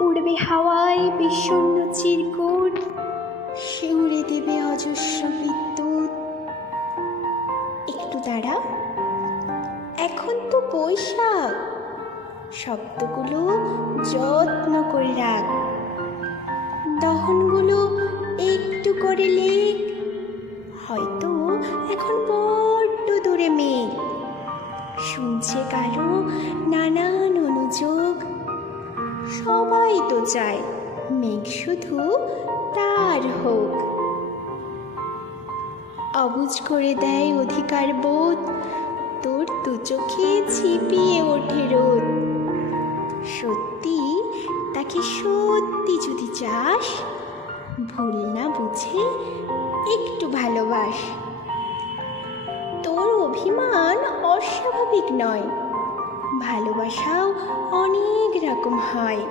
উড়বে হাওয়ায় বিষণ্ণ চিরকুট। শিউরে দেবে অজস্র বিদ্যুৎ। একটু দাঁড়া। এখন তো বৈশাখ। শব্দগুলো যত্ন করে রাখ। দহনগুলো একটু করে লেখ। হয়তো এখন বড্ড দূরে মেঘ। শুনছে কারও অনুযোগ সবাই তো চায় মেঘ শুধু তার হোক। অবুজ করে দেয় অধিকার বোধ। তোর দু চোখে ছিপিয়ে ওঠে রোদ। সত্যি তাকে সত্যি যদি চাস, ভুল না বুঝে একটু ভালোবাস। তোর অভিমান অস্বাভাবিক নয়, ভালোবাসাও অনেক রকম হয়।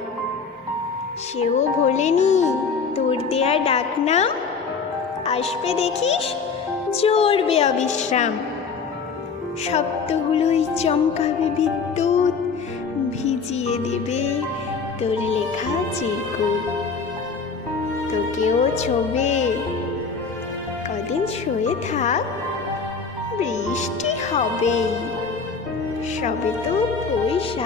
সেও ভোলেনি। তোর দেয়া ডাক নাম আসবে দেখিস? জড়বে অবিশ্রাম। শব্দগুলোই চমকাবে বিদ্যুৎ, ভিজিয়ে দেবে তোর লেখা চিরকুট। তোকেও ছবে। কদিন শুয়ে থাক, বৃষ্টি হবেই। সবে তো বৈশাখ।